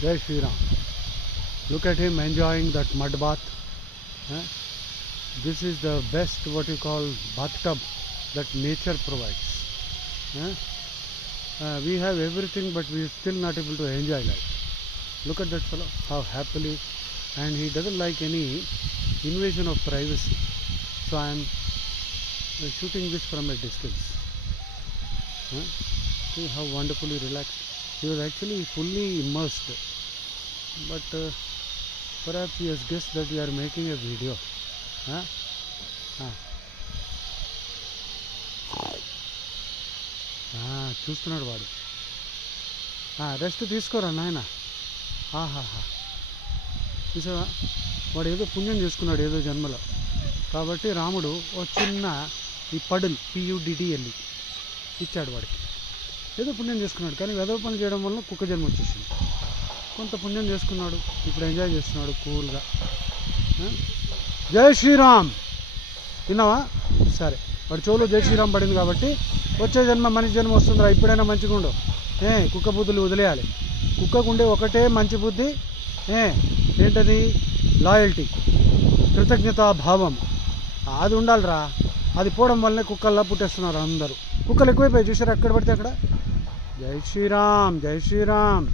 Jai Shri Ram. Look at him enjoying that mud bath. This is the best what you call bathtub that nature provides. We have everything, but we are still not able to enjoy life. Look at that fellow, how happily, and he doesn't like any invasion of privacy. So I am shooting this from a distance. See how wonderfully relaxed. He was actually fully immersed, but perhaps he has guessed that we are making a video. చూస్తున్నాడు వాడు. Rest తీసుకోరా నాయన. చూసావా, వాడు ఏదో పుణ్యం చేసుకున్నాడు ఏదో జన్మలో. కాబట్టి రాముడు ఓ చిన్న ఈ పడుల్ PUDDL ఇచ్చాడు వాడికి. ఏదో పుణ్యం చేసుకున్నాడు, కానీ వెధవ పని చేయడం వల్ల కుక్క జన్మ వచ్చేసింది. కొంత పుణ్యం చేసుకున్నాడు, ఇప్పుడు ఎంజాయ్ చేస్తున్నాడు కూల్గా. జై శ్రీరామ్. విన్నావా? సరే, వాడి చెవులో జై శ్రీరామ్ పడింది కాబట్టి వచ్చే జన్మ మనిషి జన్మ వస్తుందిరా. ఇప్పుడైనా మంచిగా ఉండు. కుక్క బుద్ధులు వదిలేయాలి. కుక్కకు ఉండే ఒకటే మంచి బుద్ధి ఏంటది? లాయల్టీ, కృతజ్ఞతా భావం. అది ఉండాలిరా. అది పోవడం వల్లనే కుక్కల్లా పుట్టేస్తున్నారు అందరూ. కుక్కలు ఎక్కువైపోయి చూసారు ఎక్కడ పడితే అక్కడ. జై శ్రీరామ్, జై శ్రీరామ్.